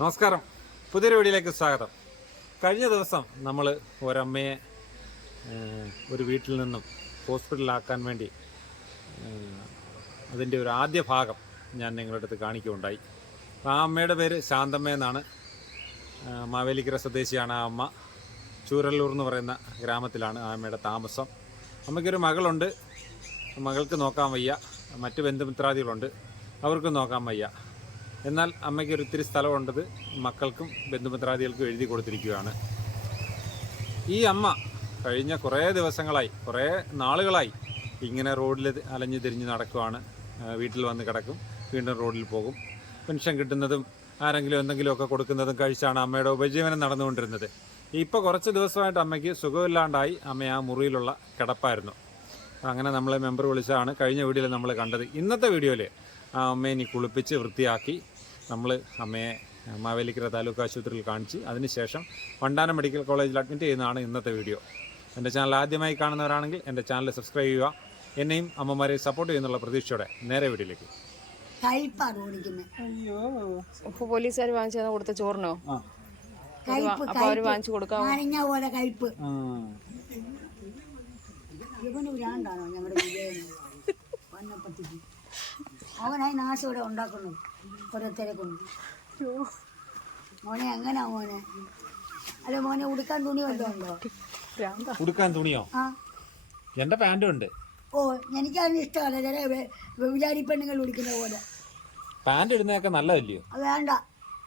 നമസ്കാരം. പുതിയൊരു വീഡിയോയിലേക്ക് സ്വാഗതം. കഴിഞ്ഞ ദിവസം നമ്മൾ ഒരമ്മയെ ഒരു വീട്ടിൽ നിന്നും ഹോസ്പിറ്റലിലാക്കാൻ വേണ്ടി അതിന്റെ ഒരു ആദ്യ ഭാഗം ഞാൻ നിങ്ങളുടെ അടുത്ത് കാണിക്കുകയുണ്ടായി. ആ അമ്മയുടെ പേര് ശാന്തമ്മ എന്നാണ്. മാവേലിക്കര സ്വദേശിയാണ് ആ അമ്മ. ചൂരല്ലൂർ എന്ന് പറയുന്ന ഗ്രാമത്തിലാണ് ആ അമ്മയുടെ താമസം. അമ്മയ്ക്കൊരു മകളുണ്ട്. മകൾക്ക് നോക്കാൻ വയ്യ. മറ്റ് ബന്ധുമിത്രാദികളുണ്ട്. അവർക്കും നോക്കാൻ വയ്യ. എന്നാൽ അമ്മയ്ക്ക് ഒരു ഇത്തിരി സ്ഥലമുണ്ടത് മക്കൾക്കും ബന്ധുമിത്രാദികൾക്കും എഴുതി കൊടുത്തിരിക്കുകയാണ്. ഈ അമ്മ കഴിഞ്ഞ കുറേ ദിവസങ്ങളായി കുറേ നാളുകളായി ഇങ്ങനെ റോഡിൽ അലഞ്ഞു തിരിഞ്ഞ് നടക്കുവാണ്. വീട്ടിൽ വന്ന് കിടക്കും വീണ്ടും റോഡിൽ പോകും. പെൻഷൻ കിട്ടുന്നതും ആരെങ്കിലും എന്തെങ്കിലുമൊക്കെ കൊടുക്കുന്നതും കഴിച്ചാണ് അമ്മയുടെ ഉപജീവനം നടന്നുകൊണ്ടിരുന്നത്. ഇപ്പോൾ കുറച്ച് ദിവസമായിട്ട് അമ്മയ്ക്ക് സുഖമില്ലാണ്ടായി അമ്മ ആ മുറിയിലുള്ള കിടപ്പായിരുന്നു. അങ്ങനെ നമ്മളെ മെമ്പർ വിളിച്ചാണ് കഴിഞ്ഞ വീഡിയോയിൽ നമ്മൾ കണ്ടത്. ഇന്നത്തെ വീഡിയോയിൽ ആ അമ്മയെ ഇനി കുളിപ്പിച്ച് വൃത്തിയാക്കി നമ്മൾ അമ്മയെ മാവേലിക്കര താലൂക്ക് ആശുപത്രിയിൽ കാണിച്ച് അതിനുശേഷം വണ്ടാനം മെഡിക്കൽ കോളേജിൽ അഡ്മിറ്റ് ചെയ്യുന്നതാണ് ഇന്നത്തെ വീഡിയോ. എന്റെ ചാനൽ ആദ്യമായി കാണുന്നവരാണെങ്കിൽ എന്റെ ചാനൽ സബ്സ്ക്രൈബ് ചെയ്യുക. എന്നെയും അമ്മമാരെ സപ്പോർട്ട് ചെയ്യുന്നുള്ള പ്രതീക്ഷയോടെ നേരെ വീട്ടിലേക്ക്. അയ്യോ. പോലീസുകാർ വാങ്ങിച്ചു കൊടുത്ത ചോറിനോ? അപ്പൊ അവർ വാങ്ങിച്ചു അവനായി നാശം ഇവിടെ ഉണ്ടാക്കുന്നു. ഓരോരുത്തരെ കൊണ്ട്. മോനെ എങ്ങനാ മോനെ? അല്ല മോനെ ഉടുക്കാൻ തുണി വല്ലതുണ്ടോ ഉടുക്കാൻ തുണിയോ? എന്റെ പാന്റും ഉണ്ട്. ഓ എനിക്ക് എനിക്കതിന് ഇഷ്ടമല്ല. ചില വ്യഭിചാരി പെണ്ണുങ്ങൾ ഉടിക്കുന്ന പോലെ. പാന്റ് ഇടുന്നതൊക്കെ നല്ലതല്ലയോ? അത് വേണ്ട.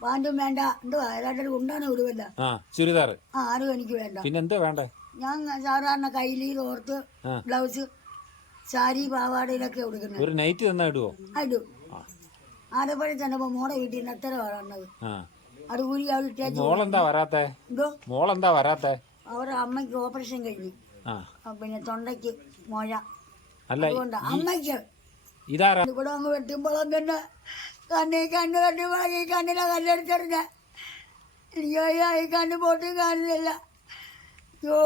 പാന്റും വേണ്ട. എന്തുവാ ഏതാണ്ടൊരു ഉണ്ടാണ് ഇടുവല്ല ആ ചുരിദാർ. ആ ആരും എനിക്ക് വേണ്ട. പിന്നെ എന്താ വേണ്ടേ? ഞാൻ സാധാരണ കയ്യിൽ ഓർത്ത് ബ്ലൗസ് സാരി പാവാടയിലൊക്കെ ഉടുക്കുന്നത്. ഒരു നൈറ്റ് തന്നെ ഇടുവോ? ഇടു. ആലപ്പുഴ ചെന്നപ്പോ മോളെ വീട്ടിൽ നിന്ന് എത്ര വരണത് അത് ഊരി അവൾ മോളെന്താ വരാത്തെ? എന്തോ? മോളെന്താ വരാത്തെ? അവരുടെ അമ്മയ്ക്ക് ഓപ്പറേഷൻ കഴിഞ്ഞു. പിന്നെ തൊണ്ടയ്ക്ക് മോഴ. അല്ല അതുകൊണ്ട് അമ്മയ്ക്ക് ഇതാരാ? ഇവിടെ അങ്ങ് വെട്ടുമ്പോഴും തന്നെ കണ്ണി കണ്ണ് കണ്ടുമ്പോൾ ഈ കണ്ണിലെ കല്ലെടുത്തെറിഞ്ഞ. ഈ കണ്ണ് പൊട്ടും അയ്യോ.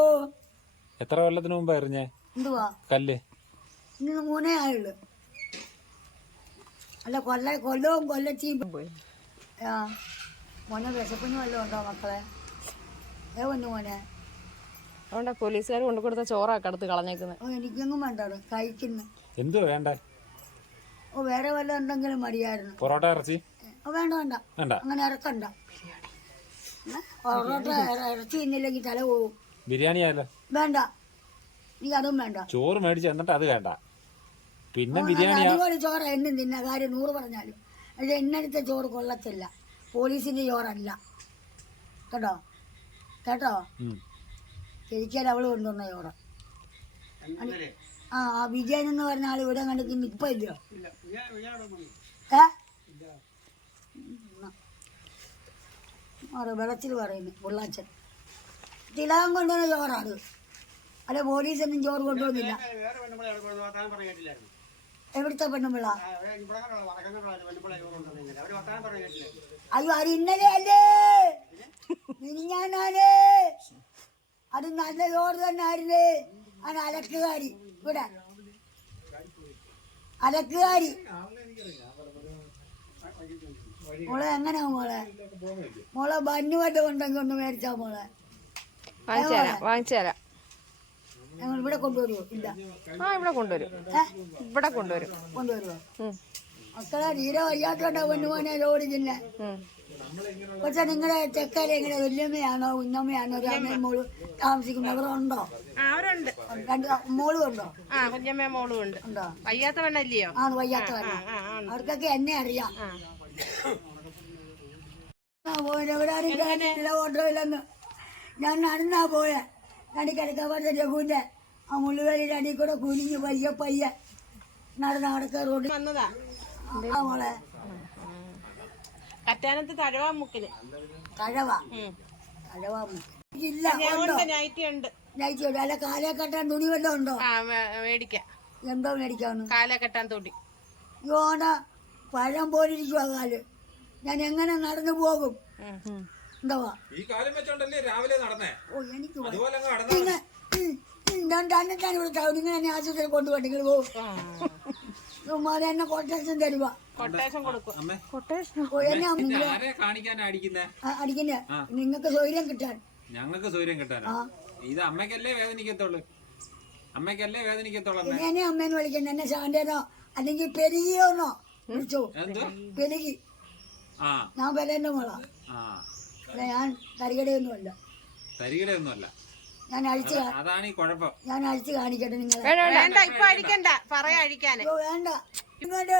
എത്ര കൊല്ലത്തിന് മുമ്പ് എറിഞ്ഞേ? എന്തുവാ? കല്ല്. ഇന്ന് മൂന്നേ ആയുള്ളു. അല്ല കൊല്ല കൊല്ലവും കൊല്ലച്ചിയും ആ മോനെ വിശപ്പിന് വല്ലതും ഉണ്ടോ മക്കളെ? ഏ പൊന്നു മോനെ? അതുകൊണ്ടാ പോലീസുകാർ കൊണ്ടു കൊടുത്ത ചോറാ കടത്ത് കളഞ്ഞേക്കുന്നത് ഓ എനിക്കൊന്നും വേണ്ടാണ് കഴിക്കുന്നു. എന്തു വേണ്ട? ഓ വേറെ വല്ലതും ഉണ്ടെങ്കിലും മടിയായിരുന്നു പൊറോട്ട ഇറച്ചി? ഓ വേണ്ട വേണ്ട. വേണ്ട. അങ്ങനെ ഇറക്കണ്ട പൊറോട്ട ഇറ- ഇറച്ചി തിന്നില്ലെങ്കിൽ തല പോവും. ബിരിയാണി ആയാലോ? വേണ്ട. നീ അതും വേണ്ട. ചോറ് മേടിച്ച് എന്നിട്ട് അത് വേണ്ട. പിന്നെ ബിരിയാണി നല്ല അടിപൊളി ചോറ എന്നും തിന്ന. കാര്യം നൂറ് പറഞ്ഞാലും. പക്ഷെ എന്നടുത്ത ചോറ് കൊള്ളത്തില്ല. പോലീസിന്റെ ചോറല്ല. കേട്ടോ? കേട്ടോ. ശരിക്കും അവൾ കൊണ്ടുവന്ന ചോറ്. ആ ആ വിജയൻ എന്ന് പറഞ്ഞ ആൾ ഇവിടെ കണ്ടിട്ട് ഇപ്പൊ ഇല്ലയോ? ഏ? മാറ് വെള്ളത്തിൽ പറയുന്നു പൊള്ളാച്ചൻ. തിലകം കൊണ്ടുവന്ന ചോറാണ്. അല്ല പോലീസൊന്നും ചോറ് കൊണ്ടുവന്നില്ല. എവിടുത്തെ പെണ്ണുമ്പിള്ള? അയ്യോ അത് ഇന്നലെ അല്ലേ? മിനിഞ്ഞാനാണ് അത് നല്ല ചോറ് തന്നെ ആയിരുന്നേ. അത് അലക്കുകാരി. ഇവിടെ. അലക്കുകാരി. മോളെ എങ്ങനെയാ മോളെ? മോളെ ബന്നു വല്ലതും ഉണ്ടെങ്കിൽ ഒന്ന് മേടിച്ചാ മോളെ. വാങ്ങിച്ചു തരാം വാങ്ങിച്ചു തരാം. ഞങ്ങൾ ഇവിടെ കൊണ്ടുവരുമോ ഇല്ല. ആ ഇവിടെ കൊണ്ടുവരും. ഇവിടെ കൊണ്ടുവരും. കൊണ്ടുവരുമോ. മക്കളെ തീരെ വയ്യാത്തോണ്ടാ പെണ്ണുമോനെ ഓടിച്ചില്ല ഉം. പക്ഷെ നിങ്ങളുടെ ചെക്കാരെ എങ്ങനെ? വല്യമ്മയാണോ ഉന്നമ്മയാണോ ഒരു അമ്മയും മോൾ താമസിക്കുന്നവരുണ്ടോ അവരുണ്ട്? രണ്ട് മോളും ഉണ്ടോ ആ കുഞ്ഞമ്മ മോളും ഉണ്ട്? ആണ് വയ്യാത്തവല്ല അവർക്കൊക്കെ എന്നെ അറിയാം. കേട്ടിട്ടില്ല ഓട്ടോ ഇല്ലെന്ന് ഞാൻ നടന്നാ പോയെ. പറഞ്ഞ രഘുവിന്റെ. ആ മുള്ളുകളിന്റെ അടി കൂടെ കുനിഞ്ഞ് പയ്യ പയ്യ നടന്ന് നടക്ക റോഡിൽ. വന്നതാ. ആ മോളെ. കറ്റാനത്ത് തഴവാമുക്കിൽ കഴവ ഉം. കഴവ ഇല്ല ഞാൻ ഉണ്ടോ? ഉണ്ട് നൈറ്റി ഉണ്ട്. അല്ല കാലേ കെട്ടാൻ തുണി വല്ലതും ഉണ്ടോ? മേടിക്കാം. എന്തോ മേടിക്കാന്ന്? കാലേ കെട്ടാൻ തുണി. യോണ പഴം പോലിരിക്കുവാ കാൽ. ഞാൻ എങ്ങനെ നടന്നു പോകും? ഉം. ഈ കാലം വെച്ചോണ്ടല്ലേ രാവിലെ നടന്നേ? ഓ എനിക്ക് തന്നെ തന്നെ ഇവിടെ ചവിടി നിങ്ങൾ എന്നെ ആശുപത്രിയിൽ കൊണ്ടുപോയി പോകും ആ. എന്നെ കൊട്ടേഷൻ അടിക്കുന്നേ? നിങ്ങൾക്ക് സൗകര്യം കിട്ടാൻ. ഞങ്ങൾക്ക് സൗകര്യം കിട്ടാനോ? ഇത് അമ്മയ്ക്കല്ലേ വേദനിക്കത്തുള്ളു? അമ്മയ്ക്കല്ലേ വേദനിക്കത്തുള്ളൂ എന്നെ അമ്മേനെ വിളിക്കണ്ട എന്നെ ശാന്തേനോ അല്ലെങ്കിൽ പെരുകിയോന്നോ? വിളിച്ചോ? പെരുകി. ആ. ഞാൻ പെരേന്റെ മോളാ. ഞാൻ കരികടയൊന്നുമല്ല തരികിടെ ഒന്നുമല്ല ഞാൻ അഴിച്ച് അതാണ് ഈ കുഴപ്പം. ഞാൻ അഴിച്ച് കാണിക്കട്ടെ നിങ്ങൾ വേണ്ട ഇപ്പൊ അഴിക്കണ്ട. പറയാ അഴിക്കാന്. വേണ്ട. ഇങ്ങോട്ട്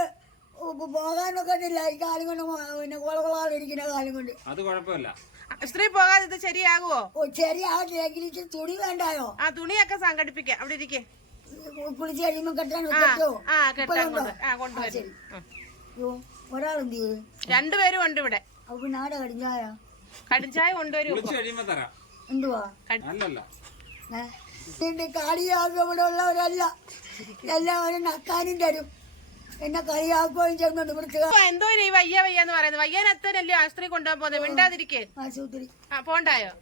പോകാനൊക്കെ ഇല്ല ഈ കാലം കൊണ്ട് പിന്നെ കൊളകൊളാതിരിക്കുന്ന കാലം കൊണ്ട്. അത് കുഴപ്പമില്ല. സ്ത്രീ പോകാതെ ഇത് ശരിയാകുമോ ഓ ചെറിയ ഇച്ചിരി തുണി വേണ്ടായോ? ആ തുണിയൊക്കെ സംഘടിപ്പിക്കാം. അവിടെ ഇരിക്കേ. കുളിച്ച് കഴിയുമ്പോ കെട്ടാൻ കൊണ്ടുവരും ശരി. ചെയ്തു രണ്ടുപേരും ഉണ്ട് ഇവിടെ. അപ്പൊ നാടെ കടിഞ്ഞായ കടിഞ്ചായ കൊണ്ടുവരും. കുളിച്ച് കഴിയുമ്പോ തരാം. എന്തുവാ? ഇവിടെ ഉള്ളവരല്ല എല്ലാവരും നക്കാനും തരും. എന്നെ കളിയാക്കുകയും ചെയ്യുന്നുണ്ട് ഇവിടുത്തെ എന്തോ ഈ വയ്യ വയ്യ എന്ന് പറയുന്നത്? വയ്യാനത്തനല്ലേ ആശുപത്രി കൊണ്ടുപോകാൻ പോകുന്നത്? മിണ്ടാതിരിക്കേ. ആശുപത്രി. ആ പോണ്ടായോ?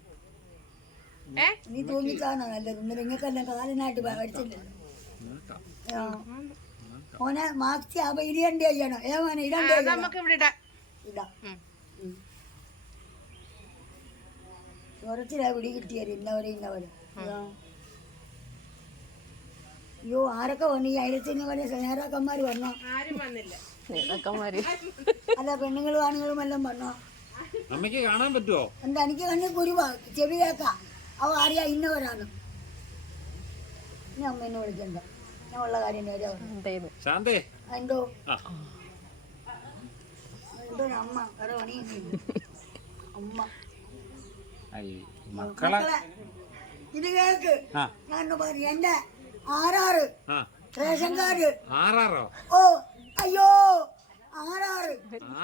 ഏ? നീ തോന്നിക്കാണോ നല്ലത്? നിങ്ങൾക്കല്ല കാലനായിട്ട് പഠിച്ചില്ലല്ലോ ഓനെ മോനെ മാക്സി അപ്പൊ ഇരിയണ്ടി ചെയ്യണം ഏ മോനെ ഇരണ്ടി നമുക്ക് ഇവിടെ ഇടാം. കുറച്ചിലാ പിടി കിട്ടിയത്. ഇന്നവരെ ഇന്നവരെ. അയ്യോ ആരൊക്കെ വന്നു? ഈ അയലത്തിന് പോലെ നേതാക്കന്മാർ വന്നോ? നേതാക്കന്മാര് അല്ല പെണ്ണുങ്ങളും ആണുങ്ങളും എല്ലാം വന്നോ? അമ്മയ്ക്ക് കാണാൻ പറ്റുമോ എന്താ എനിക്ക് കണ്ണി കുരുവാ. ചെവി കേക്കാം അവ അറിയാ ഇന്നവരാണ്. ഞാൻ അമ്മേനെ വിളിക്കണ്ട. ഞാൻ ഉള്ള കാര്യം ശാന്തേ. എന്തോ? എന്തോ അമ്മ. വേറെ പണിയൊന്നുമില്ല. അമ്മ. മക്കളെ. മക്കളെ ഇത് കേക്ക്. ഞാൻ പറഞ്ഞു എന്റെ ആറാറ് റേഷൻ കാർഡ്. ആറാറോ? ഓ അയ്യോ ആറാറ്.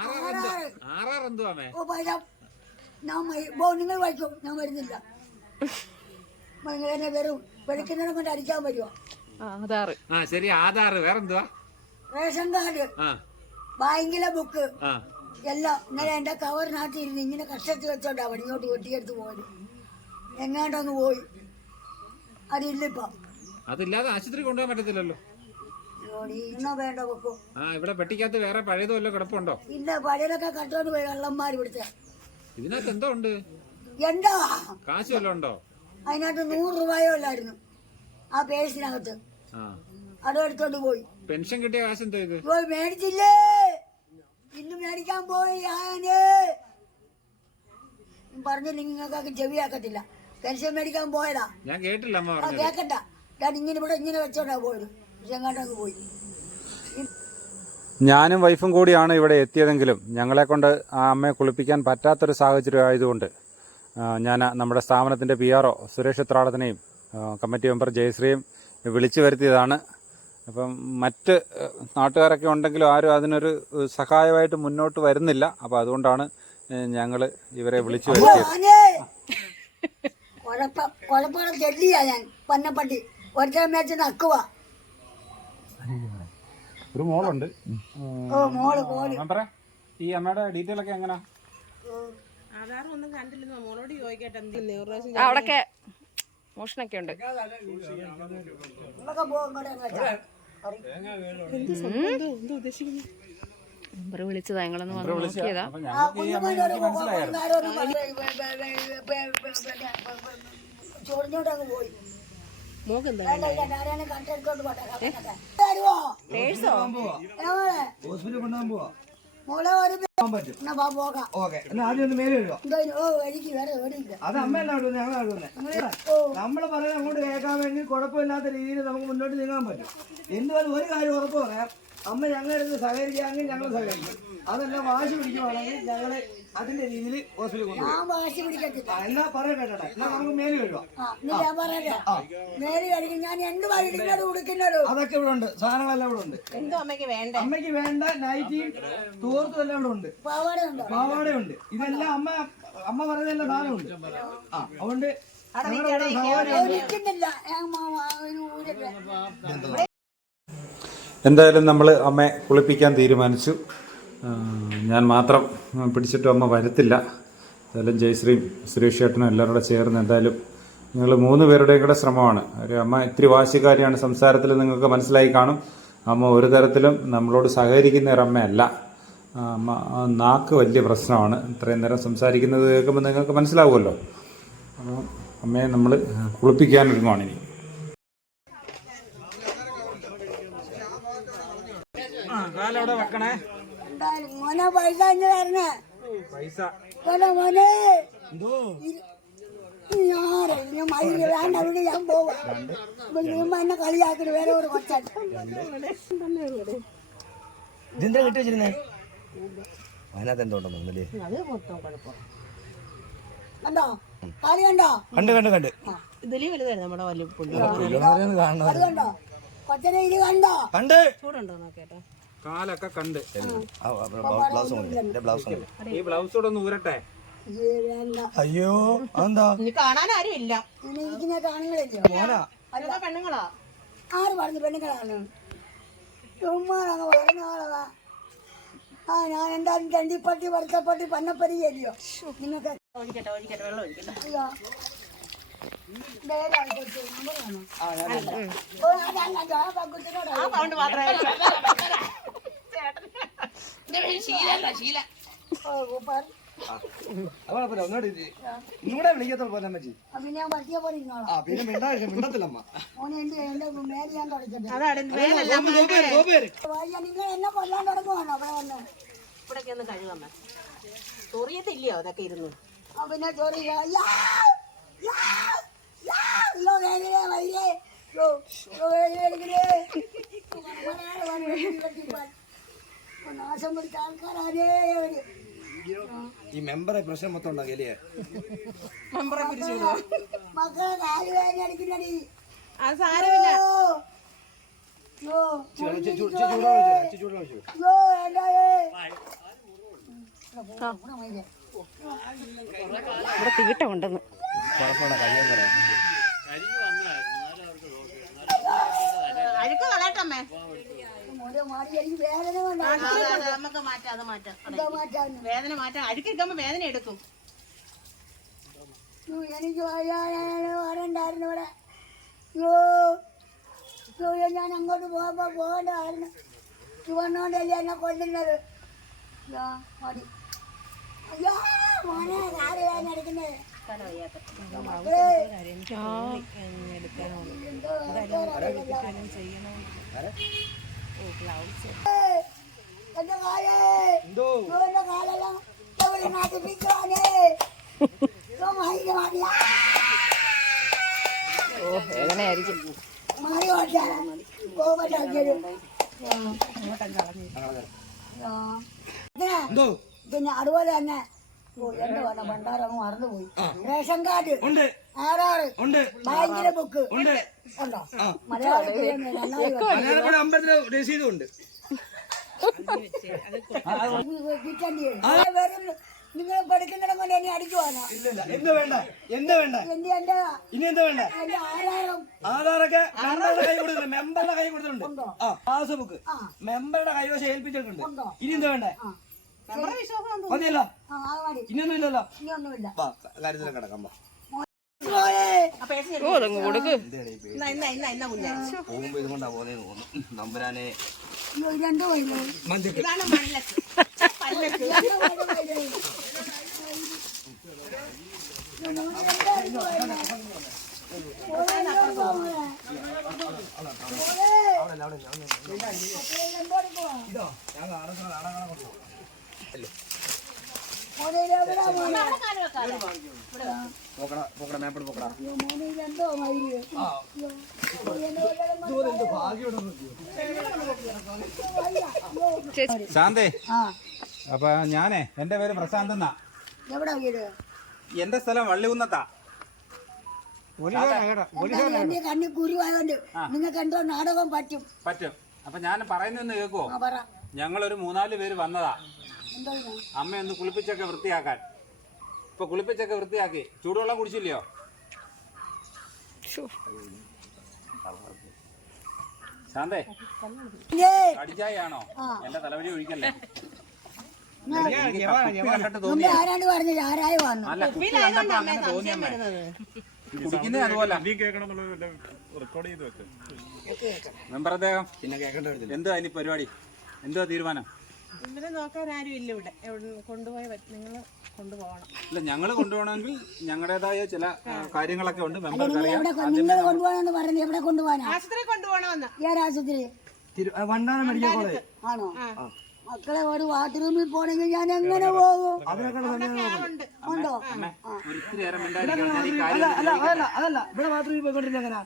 ആറാറ് ആറാറെന്തോ അമ്മേ ഓ പഴം ഞാൻ പോ നിങ്ങൾ വായിക്കോ ഞാൻ വരുന്നില്ല. എന്നെ വെറും വെളുക്കുന്നതിനെ കൊണ്ട് അടിക്കാൻ പറ്റുമോ ആ ആധാറ്. ആ ശരി ആധാറ്. വേറെന്തുവാ? Ration card. ആ. ബാങ്കിലെ ബുക്ക്. ആ. എല്ലാം ഇന്നലെ എന്റെ കവറിനകത്ത് ഇരുന്ന് ഇങ്ങനെ കഷ്ടത്തിൽ വെച്ചോണ്ട് അവിടെ ഇങ്ങോട്ട് വെട്ടിയെടുത്ത് പോയത്. എങ്ങാണ്ടൊന്ന് പോയി. അതില്ലിപ്പം അതില്ലാതെ ആശുപത്രി കൊണ്ടുപോകാൻ പറ്റത്തില്ലല്ലോ. ഇന്നോ വേണ്ട ബുക്കും ആ ഇവിടെ പെട്ടിക്കകത്ത് വേറെ പഴയതോ വല്ലോ കിടപ്പുണ്ടോ? ഇല്ല പഴയതൊക്കെ കട്ടോണ്ട് പോയി കള്ളന്മാർ ഇവിടുത്തെ ഇതിനകത്ത് എന്തോ ഉണ്ട്? എന്താ? കാശ് വല്ലതും ഉണ്ടോ? അതിനകത്ത് നൂറ് രൂപയോ ഇല്ലായിരുന്നു ആ പേഴ്സിനകത്ത്. ആ. അതും എടുത്തോണ്ട് പോയി. പെൻഷൻ കിട്ടിയ കാശ് എന്തോ ഇത്? പോയി മേടിച്ചില്ലേ? ഇന്ന് മേടിക്കാൻ പോയി ഞാൻ പറഞ്ഞില്ലെങ്കിൽ നിങ്ങൾക്കൊക്കെ ചെവിയാക്കത്തില്ല പെൻഷൻ മേടിക്കാൻ പോയതാ. ഞാൻ കേട്ടില്ല അമ്മ ആ കേക്കണ്ട. ഞാൻ ഇങ്ങനെ ഇവിടെ ഇങ്ങനെ വെച്ചോണ്ടാ പോയത്. പക്ഷെ എങ്ങാണ്ടങ്ങ് പോയി. ഞാനും വൈഫും കൂടിയാണ് ഇവിടെ എത്തിയതെങ്കിലും ഞങ്ങളെ കൊണ്ട് ആ അമ്മയെ കുളിപ്പിക്കാൻ പറ്റാത്തൊരു സാഹചര്യം ആയതുകൊണ്ട് ഞാൻ നമ്മുടെ സ്ഥാപനത്തിന്റെ പി ആർ ഒ സുരേഷ് ഉത്രാടത്തിനെയും കമ്മിറ്റി മെമ്പർ ജയശ്രീയും വിളിച്ചു വരുത്തിയതാണ്. അപ്പം മറ്റ് നാട്ടുകാരൊക്കെ ഉണ്ടെങ്കിലും ആരും അതിനൊരു സഹായമായിട്ട് മുന്നോട്ട് വരുന്നില്ല. അപ്പോൾ അതുകൊണ്ടാണ് ഞങ്ങൾ ഇവരെ വിളിച്ചു വരുത്തിയത്. ചെല്ലിയാ ഞാൻ പന്നപ്പട്ടി മേച്ച് ഒരു മോളുണ്ട്. ഈ അമ്മയുടെ ഡീറ്റെയിൽ ഒക്കെ എങ്ങനെയാ ആധാരം ഒന്നും കണ്ടില്ലെന്ന് മോളോട് ചോദിക്കട്ടെ എന്തെങ്കിലും ഒരു പ്രാവശ്യം ആ, അവിടൊക്കെ മോഷണൊക്കെ ഉണ്ട്. നമ്പർ വിളിച്ചതാ ഞങ്ങളൊന്ന് വന്ന് നോക്കിയതാ? പേഴ്സോ? ഹോസ്പിറ്റലിൽ കൊണ്ടുപോകാൻ പോവാ പറ്റും. എന്നാ പോകാം. ഓക്കെ എന്നാ ആദ്യം ഒന്ന് മേലെ വരുവാ ഓ എനിക്ക് വേറെ എവിടെയില്ല അത് അമ്മയല്ല അവിടെ ഞങ്ങൾ അവിടെ നമ്മൾ പറയുന്നത് അങ്ങോട്ട് കേൾക്കാൻ വേണ്ടി കുഴപ്പമില്ലാത്ത രീതിയിൽ നമുക്ക് മുന്നോട്ട് നീങ്ങാൻ പറ്റും. എന്തുവാലും ഒരു കാര്യം ഉറപ്പ് പറയാം. അമ്മ ഞങ്ങളുടെ സഹകരിക്കുകയാണെങ്കിൽ സഹകരിക്കാമെങ്കിൽ ഞങ്ങൾ സഹകരിക്കും. അതല്ല വാശി പിടിക്കുവാണെങ്കിൽ ഞങ്ങൾ അതിന്റെ രീതിയിൽ ഹോസ്പിറ്റലിൽ കൊണ്ടുപോകും ഞാൻ വാശി പിടിക്കത്തില്ല. എന്നാ എന്നാ നമുക്ക് മേൽ ആ ഇനി ഞാൻ പറയാ. നേരെ കഴിക്കും ഞാൻ എന്ത് വഴിക്കുന്നത് കൊടുക്കുന്നത് അതൊക്കെ ഇവിടെ ഉണ്ട്. സാധനങ്ങളെല്ലാം ഇവിടെ ഉണ്ട്. എന്തോ അമ്മയ്ക്ക് വേണ്ട? അമ്മയ്ക്ക് വേണ്ട നൈറ്റിയും തോർത്തും എല്ലാം ഇവിടെ ഉണ്ട്. പാവാടയുണ്ടോ പാവാടയുണ്ട് ഇതെല്ലാം അമ്മ അമ്മ പറയുന്നതെല്ലാം സാധനമുണ്ട് ആ അതുകൊണ്ട് ഞങ്ങളുടെ ഇവിടെ സഹോദരി ഇരിക്കുന്നില്ല ഞാൻ മാ- മാ- ഒരു എന്തായാലും നമ്മൾ അമ്മയെ കുളിപ്പിക്കാൻ തീരുമാനിച്ചു. ഞാൻ മാത്രം പിടിച്ചിട്ട് അമ്മ വരത്തില്ല. എന്തായാലും ജയശ്രീയും സുരേഷ് ചേട്ടനും എല്ലാവരും കൂടെ ചേർന്ന് എന്തായാലും നിങ്ങൾ മൂന്ന് പേരുടെയും കൂടെ ശ്രമമാണ്. ഒരു അമ്മ ഇത്തിരി വാശിക്കാരിയാണ് സംസാരത്തിൽ നിങ്ങൾക്ക് മനസ്സിലായി കാണും. അമ്മ ഒരു തരത്തിലും നമ്മളോട് സഹകരിക്കുന്ന ഒരമ്മയല്ല നാക്ക് വലിയ പ്രശ്നമാണ്. ഇത്രയും നേരം സംസാരിക്കുന്നത് കേൾക്കുമ്പോൾ നിങ്ങൾക്ക് മനസ്സിലാവുമല്ലോ. അമ്മയെ നമ്മൾ കുളിപ്പിക്കാൻ ഒരുങ്ങുവാണ് ഇനി. കാലവിടെ വെക്കണേ? മോനെ പൈസ ഇന്ന് തരണേ. പൈസ. മോനെ ഞാൻ പോവാ. നീമ്മ എന്നെ കളിയാക്കിട്ട് വേറെ ഒരു കൊച്ചൻ. ഇതെന്താ കെട്ടി വെച്ചിരുന്നേ? അതിനകത്ത് എന്തോണ്ടെന്ന് തോന്നുന്നില്ലേ കണ്ടോ? കളി കണ്ടോ? കണ്ട് കണ്ട് കണ്ട്. ഇതിലേ വലുതായിരുന്നു നമ്മുടെ വലിയ പുള്ളി. പിള്ളേരെ കാണണം? കണ്ടോ? കൊച്ചനെ ഇത് കണ്ടോ? കണ്ട്. ചൂടുണ്ടോ നോക്കേട്ടെ കാലൊക്കെ കണ്ട് ബ്ലൗസ് ബ്ലൗസ് ഈ ബ്ലൗസ് കൂടെ ഒന്ന് ഊരട്ടെ അയ്യോ എന്താ കാണാൻ ആരും ഇല്ല പെണ്ണുങ്ങളാ ആര് പറഞ്ഞു പെണ്ണുങ്ങളാണ് ചുമ്മാ അങ്ങ് പറഞ്ഞ ആളതാ ആ ഞാൻ എന്തായാലും ചണ്ടിപ്പട്ടി വറുത്തപ്പട്ടി പന്നപ്പരി ചെയ്യോ നിങ്ങൾക്ക് അയ്യോ ആ ഞാൻ ഞാൻ ആ പണ്ട് മാത്രമേ ഇന്നൂടെ വിളിക്കത്തോൾ പോലെ അമ്മച്ചി ഞാൻ പറ്റിയ പോലെ ആ പിന്നെ മിണ്ടാ മിണ്ടത്തില്ലമ്മ മോനെ എന്റെ എന്റെ മേലെ ഞാൻ തുടച്ചിട്ട് നിങ്ങൾ എന്നെ കൊല്ലാൻ തുടങ്ങുവാണോ അവിടെ വന്ന് ഇവിടൊക്കെ ഒന്ന് കഴുകാമ ചൊറിയത്തില്ലയോ അതൊക്കെ ഇരുന്ന് ആ പിന്നെ ചോറി യാ, നാശം പിടിച്ച ആൾക്കാരേ ഒരു ഈ മെമ്പറെ പ്രശ്നം മൊത്തം ഉണ്ടാക്കിയല്ലേ? മെമ്പറെ കുറിച്ച് മക്കളെ കാൽ വേദന അടിക്കുന്നടി. അത് സാരമില്ല. ഇവിടെ തീട്ട ഉണ്ടെന്ന് അഴുക്ക് കളയട്ടമ്മേ നമുക്ക് മാറ്റാം അത് മാറ്റാം. വേദന മാറ്റാം. അഴുക്കിരിക്കുമ്പോ വേദന എടുക്കും. എനിക്ക് വരണ്ടായിരുന്നു ഇവിടെ. യോ യോ ഞാൻ അങ്ങോട്ട് പോകുമ്പോ പോകണ്ടായിരുന്നു. ചുവന്നോണ്ടല്ലേ എന്നെ കൊല്ലുന്നത്? യാ, മതി അയ്യോ മോനെ കാൽ വേദന എടുക്കുന്നത്? മക്കളെ എന്തോ എന്റെ എന്തോ? ഓ വേദനയായിരിക്കും എന്തോ പിന്നെ അതുപോലെ തന്നെ ഓ, വേണം ഭണ്ടാരം മറന്നുപോയി. റേഷൻ കാർഡ് ഉണ്ട്. ഉണ്ട്. ബാങ്കിലെ ബുക്ക്. മലയാളപ്പുഴ അമ്പലത്തിലെ രസീതും ഉണ്ട് നിങ്ങൾ പഠിക്കുന്നിടം കൊണ്ട് എന്നെ അടിക്കുവാനോ എന്ത് വേണ്ട? എന്ത് വേണ്ട? ഇനി എന്ത് വേണ്ട? ആധാറൊക്കെ മെമ്പറുടെ കൈ കൊടുത്തിട്ടുണ്ട്. മെമ്പറുടെ കൈ കൊടുത്തിട്ടുണ്ട്. ആ പാസ്ബുക്ക്. മെമ്പറുടെ കൈവശം ഏൽപ്പിച്ചിട്ടുണ്ട്? ഇനി എന്താ വേണ്ടേ? മെമ്പറെ വിശ്വാസം കാര്യത്തിലൊക്കെ ആ ഓ അതങ്ങ് കൊടുക്ക്. ഇന്ന ഇന്ന ഇന്ന ഇന്ന മുന്നേ പോകുമ്പോ ഇതുകൊണ്ടാ പോകുന്നതെന്ന് തോന്നുന്നു. നമ്പുരാനെ. അയ്യോ, രണ്ടു പോയില്ലേ മഞ്ചക്ക് ഇതാണ് ശാന്തേ. അപ്പൊ ഞാനേ എന്റെ പേര് പ്രശാന്ത് എന്നാ. എന്റെ സ്ഥലം വള്ളികുന്നത്താ. കണ്ണി കുരുവായോണ്ട് നിങ്ങൾക്ക് എന്തോ നാടകം പറ്റും. പറ്റും. അപ്പൊ ഞാൻ പറയുന്നൊന്ന് കേൾക്കുവോ? പറ. ഞങ്ങളൊരു മൂന്നാൽ പേര് വന്നതാ? അമ്മ ഒന്ന് കുളിപ്പിച്ചൊക്കെ വൃത്തിയാക്കാൻ. ഇപ്പൊ കുളിപ്പിച്ചൊക്കെ വൃത്തിയാക്കി. ചൂടുവെള്ളം കുടിച്ചില്ലയോ? ശാന്തേ അടിച്ചായാണോ എന്റെ തലവരി ഒഴിക്കല്ലേ? മെമ്പർ അദ്ദേഹം? ഇനി പരിപാടി? എന്തുവാ തീരുമാനം? ഇവരെ നോക്കാൻ ആരും ഇല്ല ഇവിടെ. എവിടെ കൊണ്ടുപോയി നിങ്ങൾ കൊണ്ടുപോകണം. ഇല്ല ഞങ്ങൾ കൊണ്ടുപോകണമെങ്കിൽ ഞങ്ങളുടേതായ ചില കാര്യങ്ങളൊക്കെ ഉണ്ട്. മെമ്പർക്ക് അറിയാം. എവിടെ നിങ്ങൾ കൊണ്ടുപോകാനെന്ന് പറയുന്നത് എവിടെ കൊണ്ടുപോകാനാ? ആശുപത്രി കൊണ്ടുപോകണമെന്ന്. ഏതാശുപത്രി തിരു- ആ, വണ്ടാനം മെഡിക്കൽ കോളേജ്. ആണോ? മക്കളെ ഒരു ബാത്റൂമിൽ പോണെങ്കിൽ ഞാൻ എങ്ങനെ പോകും? ഉണ്ട്? അല്ല അല്ല അതല്ല അതല്ല ഇവിടെ ബാത്റൂമിൽ പോയിക്കൊണ്ടിരുന്ന എങ്ങനാ?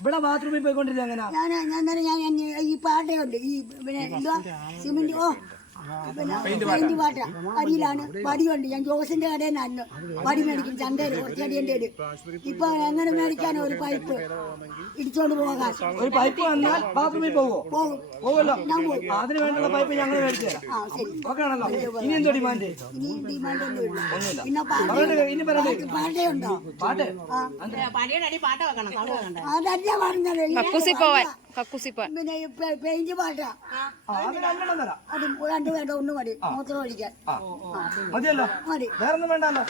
ഇവിടെ ബാത്റൂമിൽ പോയിക്കൊണ്ടിരുന്ന എങ്ങനാ? ഞാൻ ഞാൻ തന്നെ ഞാൻ ഞാൻ ഈ പാട്ടയുണ്ട്. ഈ പിന്നെ എന്തുവാ സിമെന്റ് ഓ പെയിന്റ് പാട്ട. അരിയിലാണ് വടിയുണ്ട്. ഞാൻ ജോസിന്റെ കടയിൽ നിന്ന് വടി മേടിക്കും. ചന്തയിൽ കുറച്ചടിയുടെ ഇപ്പൊ എങ്ങനെ മേടിക്കാനോ ഒരു പൈപ്പ് ഇടിച്ചോണ്ട് പോകാൻ ഒരു പൈപ്പ് വന്നാൽ ബാത്റൂമിൽ പോവോ പോകും. പോവല്ലോ അതിന് വേണ്ടുള്ള പൈപ്പ് ഞങ്ങൾ മേടിച്ചു തരാം. ആ ശരി. ഓക്കെ ആണല്ലോ. ഇനി എന്തോ ഡിമാൻഡ്? ഇനിയും ഡിമാൻഡ് ഒന്നുമില്ല. ഇനി പാട്ടയുണ്ടോ പാട്ട് അതല്ല പറഞ്ഞത്. പോവാൻ. കക്കൂസി പോവാൻ പിന്നെ ഈ പെ- പെയിന്റ് പാട്ടാ. ആ. അത് രണ്ടെണ്ണം തരാം. അത് രണ്ട് വേണ്ട ഒന്ന് മതി. മൂത്രം ഒഴിക്കാൻ. ആ. മതിയല്ലോ. മതി. വേറൊന്നും വേണ്ടല്ലോ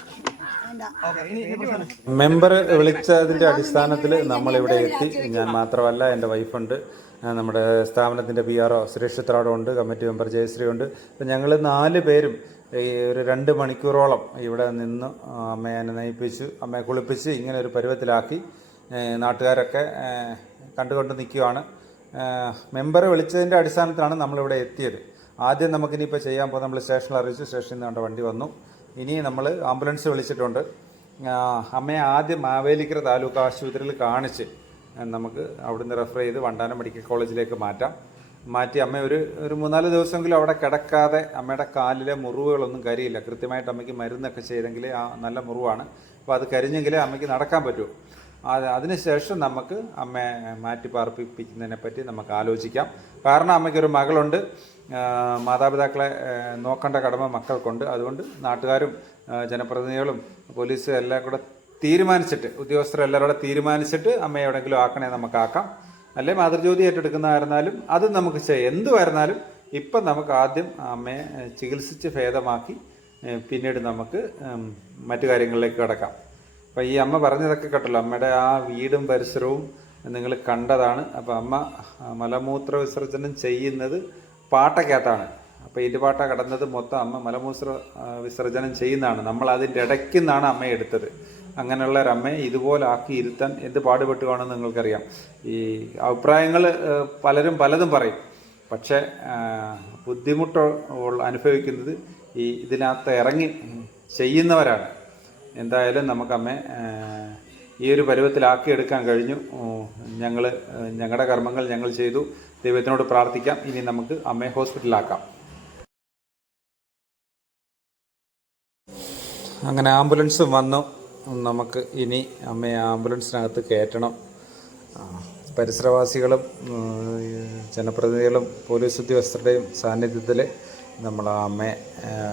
വേണ്ട. ഓക്കെ ഇനി ഇനി പ്രശ്നം. മെമ്പർ വിളിച്ചതിന്റെ അടിസ്ഥാനത്തിൽ നമ്മൾ ഇവിടെ എത്തി. ഞാൻ മാത്രമല്ല എന്റെ വൈഫുണ്ട്. ആ, നമ്മുടെ സ്ഥാപനത്തിന്റെ പി ആർ ഒ സുരേഷ് ഉണ്ട് കമ്മിറ്റി മെമ്പർ ജയശ്രീ ഉണ്ട് അപ്പം ഞങ്ങൾ നാല് പേരും ഈ ഒരു രണ്ട് മണിക്കൂറോളം ഇവിടെ നിന്ന് അമ്മയെ നയിപ്പിച്ചു അമ്മയെ കുളിപ്പിച്ച് ഇങ്ങനെ ഒരു പരുവത്തിലാക്കി ഏ, നാട്ടുകാരൊക്കെ ഏ, കണ്ടുകൊണ്ട് നിൽക്കുകയാണ്. മെമ്പർ വിളിച്ചതിന്റെ അടിസ്ഥാനത്തിലാണ് നമ്മളിവിടെ എത്തിയത്. ആദ്യം നമുക്കിനിയിപ്പോൾ ചെയ്യാൻ പോകുന്നത് നമ്മൾ സ്റ്റേഷനിൽ അറിയിച്ചു സ്റ്റേഷനിൽ നിന്ന് കണ്ട വണ്ടി വന്നു. ഇനി നമ്മൾ ആംബുലൻസ് വിളിച്ചിട്ടുണ്ട്. അമ്മയെ ആദ്യം മാവേലിക്കര താലൂക്ക് ആശുപത്രിയിൽ കാണിച്ച് നമുക്ക് അവിടുന്ന് റെഫർ ചെയ്ത് വണ്ടാനം മെഡിക്കൽ കോളേജിലേക്ക് മാറ്റാം. മാറ്റി അമ്മ ഒരു ഒരു മൂന്നാൽ ദിവസമെങ്കിലും അവിടെ കിടക്കാതെ അമ്മയുടെ കാലിലെ മുറിവുകളൊന്നും കരിയില്ല. കൃത്യമായിട്ട് അമ്മയ്ക്ക് മരുന്നൊക്കെ ചെയ്തെങ്കിൽ ആ നല്ല മുറിവാണ്. അപ്പോൾ അത് കരിഞ്ഞെങ്കിലേ അമ്മയ്ക്ക് നടക്കാൻ പറ്റൂ. അത് അതിനുശേഷം നമുക്ക് അമ്മയെ മാറ്റി പാർപ്പിപ്പിക്കുന്നതിനെ പറ്റി നമുക്ക് ആലോചിക്കാം. കാരണം അമ്മയ്ക്കൊരു മകളുണ്ട്. മാതാപിതാക്കളെ നോക്കേണ്ട കടമ മക്കൾക്കുണ്ട്. അതുകൊണ്ട് നാട്ടുകാരും ജനപ്രതിനിധികളും പോലീസും എല്ലാം കൂടെ തീരുമാനിച്ചിട്ട് ഉദ്യോഗസ്ഥരെല്ലാവരും കൂടെ തീരുമാനിച്ചിട്ട് അമ്മയെ എവിടെയെങ്കിലും ആക്കണേ നമുക്ക് ആക്കാം. അല്ലെ? മാതൃജ്യോതി ഏറ്റെടുക്കുന്നതായിരുന്നാലും അത് നമുക്ക് ചെയ്യാം. എന്തുവായിരുന്നാലും ഇപ്പം നമുക്ക് ആദ്യം അമ്മയെ ചികിത്സിച്ച് ഭേദമാക്കി പിന്നീട് നമുക്ക് മറ്റു കാര്യങ്ങളിലേക്ക് കിടക്കാം. അപ്പം ഈ അമ്മ പറഞ്ഞതൊക്കെ കേട്ടല്ലോ. അമ്മയുടെ ആ വീടും പരിസരവും നിങ്ങൾ കണ്ടതാണ്. അപ്പോൾ അമ്മ മലമൂത്ര വിസർജനം ചെയ്യുന്നത് പാട്ടക്കകത്താണ്. അപ്പോൾ ഇരുപാട്ട കടന്നത് മൊത്തം അമ്മ മലമൂത്ര വിസർജനം ചെയ്യുന്നതാണ്. നമ്മൾ അതിന്റെ ഇടയ്ക്ക് നിന്നാണ് അമ്മ എടുത്തത്. അങ്ങനെയുള്ള അമ്മയെ ഇതുപോലെ ആക്കി ഇരുത്താൻ എന്ത് പാടുപെട്ട് കാണുമെന്ന് നിങ്ങൾക്കറിയാം. ഈ അഭിപ്രായങ്ങൾ പലരും പലതും പറയും. പക്ഷേ ബുദ്ധിമുട്ട് അനുഭവിക്കുന്നത് ഈ ഇതിനകത്ത് ഇറങ്ങി ചെയ്യുന്നവരാണ്. എന്തായാലും നമുക്കമ്മേ ഈ ഒരു പരുവത്തിലാക്കി എടുക്കാൻ കഴിഞ്ഞു. ഞങ്ങൾ ഞങ്ങളുടെ കർമ്മങ്ങൾ ഞങ്ങൾ ചെയ്തു. ദൈവത്തിനോട് പ്രാർത്ഥിക്കാം. ഇനി നമുക്ക് അമ്മയെ ഹോസ്പിറ്റലിലാക്കാം. അങ്ങനെ ആംബുലൻസ് വന്നു. നമുക്ക് ഇനി അമ്മയെ ആംബുലൻസിനകത്ത് കയറ്റണം. പരിസരവാസികളും ജനപ്രതിനിധികളും പോലീസ് ഉദ്യോഗസ്ഥരുടെയും സാന്നിധ്യത്തിൽ നമ്മൾ അമ്മയെ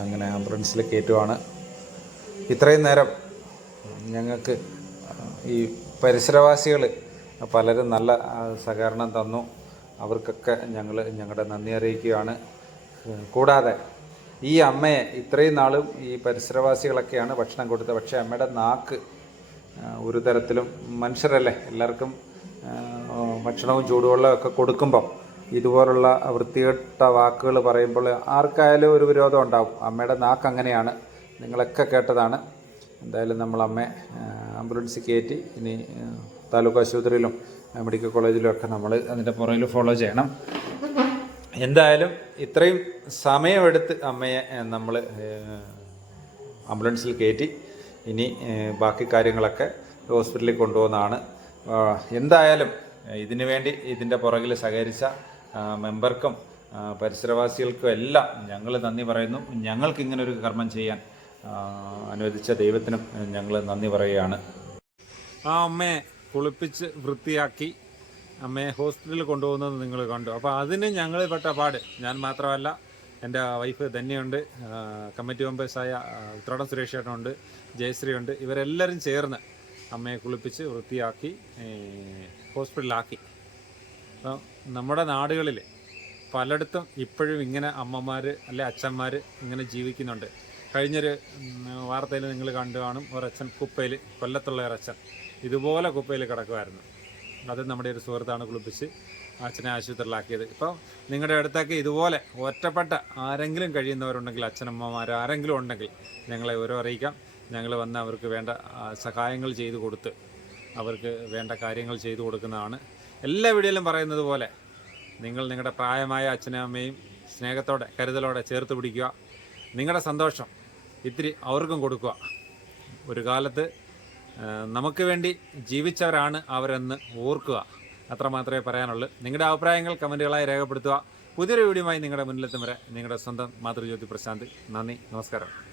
അങ്ങനെ ആംബുലൻസിൽ കയറ്റുവാണ്. ഇത്രയും നേരം ഞങ്ങൾക്ക് ഈ പരിസരവാസികൾ പലരും നല്ല സഹകരണം തന്നു. അവർക്കൊക്കെ ഞങ്ങൾ ഞങ്ങളുടെ നന്ദി അറിയിക്കുകയാണ്. കൂടാതെ ഈ അമ്മയെ ഇത്രയും നാളും ഈ പരിസരവാസികളൊക്കെയാണ് ഭക്ഷണം കൊടുത്തത്. പക്ഷേ അമ്മയുടെ നാക്ക് ഒരു തരത്തിലും മനുഷ്യരല്ലേ? എല്ലാവർക്കും ഭക്ഷണവും ചൂടുവെള്ളവും ഒക്കെ കൊടുക്കുമ്പം ഇതുപോലുള്ള വൃത്തികെട്ട വാക്കുകൾ പറയുമ്പോൾ ആർക്കായാലും ഒരു വിരോധം ഉണ്ടാവും. അമ്മയുടെ നാക്ക് അങ്ങനെയാണ്. നിങ്ങളൊക്കെ കേട്ടതാണ്. എന്തായാലും നമ്മൾ അമ്മയെ ആംബുലൻസിൽ കയറ്റി ഇനി താലൂക്ക് ആശുപത്രിയിലും മെഡിക്കൽ കോളേജിലും ഒക്കെ നമ്മൾ അതിന്റെ പുറകിൽ ഫോളോ ചെയ്യണം. എന്തായാലും ഇത്രയും സമയമെടുത്ത് അമ്മയെ നമ്മൾ ആംബുലൻസിൽ കയറ്റി ഇനി ബാക്കി കാര്യങ്ങളൊക്കെ ഹോസ്പിറ്റലിൽ കൊണ്ടുപോകുന്നതാണ്. എന്തായാലും ഇതിനു വേണ്ടി ഇതിന്റെ പുറകിൽ സഹകരിച്ച മെമ്പർക്കും പരിസരവാസികൾക്കും എല്ലാം ഞങ്ങൾ നന്ദി പറയുന്നു. ഞങ്ങൾക്ക് ഇങ്ങനെ ഒരു കർമ്മം ചെയ്യാൻ അനുവദിച്ച ദൈവത്തിനും ഞങ്ങൾ നന്ദി പറയുകയാണ്. ആ അമ്മയെ കുളിപ്പിച്ച് വൃത്തിയാക്കി അമ്മയെ ഹോസ്പിറ്റലിൽ കൊണ്ടുപോകുന്നത് നിങ്ങൾ കണ്ടു. അപ്പോൾ അതിന് ഞങ്ങൾ പെട്ട പാട്. ഞാൻ മാത്രമല്ല എന്റെ വൈഫ് ധന്യയുണ്ട് കമ്മിറ്റി മെമ്പേഴ്സായ ഉത്രാടം സുരേഷ് ചേട്ടനുണ്ട് ജയശ്രീ ഉണ്ട് ഇവരെല്ലാവരും ചേർന്ന് അമ്മയെ കുളിപ്പിച്ച് വൃത്തിയാക്കി ഹോസ്പിറ്റലിലാക്കി. അപ്പോൾ നമ്മുടെ നാടുകളിൽ പലയിടത്തും ഇപ്പോഴും ഇങ്ങനെ അമ്മമാർ അല്ലെ അച്ഛന്മാർ ഇങ്ങനെ ജീവിക്കുന്നുണ്ട്. കഴിഞ്ഞൊരു വാർത്തയിൽ നിങ്ങൾ കണ്ടു കാണും. ഒരച്ഛൻ കുപ്പയിൽ കൊല്ലത്തുള്ള ഒരച്ഛൻ. ഇതുപോലെ കുപ്പയിൽ കിടക്കുമായിരുന്നു അത് നമ്മുടെ ഒരു സുഹൃത്താണ് കുളിപ്പിച്ച് അച്ഛനെ ആശുപത്രിയിലാക്കിയത്. ഇപ്പോൾ നിങ്ങളുടെ അടുത്തേക്ക് ഇതുപോലെ ഒറ്റപ്പെട്ട ആരെങ്കിലും കഴിയുന്നവരുണ്ടെങ്കിൽ അച്ഛനമ്മമാർ ആരെങ്കിലും ഉണ്ടെങ്കിൽ ഞങ്ങളെ ഓരോ അറിയിക്കാം. ഞങ്ങൾ വന്ന് അവർക്ക് വേണ്ട സഹായങ്ങൾ ചെയ്തു കൊടുത്ത് അവർക്ക് വേണ്ട കാര്യങ്ങൾ ചെയ്തു കൊടുക്കുന്നതാണ്. എല്ലാ വീഡിയോയിലും പറയുന്നത് പോലെ നിങ്ങൾ നിങ്ങളുടെ പ്രായമായ അച്ഛനും അമ്മയും സ്നേഹത്തോടെ കരുതലോടെ ചേർത്ത് പിടിക്കുക. നിങ്ങളുടെ സന്തോഷം ഇത്തിരി അവർക്കും കൊടുക്കുക. ഒരു കാലത്ത് നമുക്ക് വേണ്ടി ജീവിച്ചവരാണ് അവരെന്ന് ഓർക്കുക. അത്ര മാത്രമേ പറയാനുള്ളൂ. നിങ്ങളുടെ അഭിപ്രായങ്ങൾ കമന്റുകളായി രേഖപ്പെടുത്തുക. പുതിയൊരു വീഡിയോയുമായി നിങ്ങളുടെ മുന്നിലെത്തും വരെ നിങ്ങളുടെ സ്വന്തം മാതൃജ്യോതി പ്രശാന്ത്. നന്ദി നമസ്കാരം.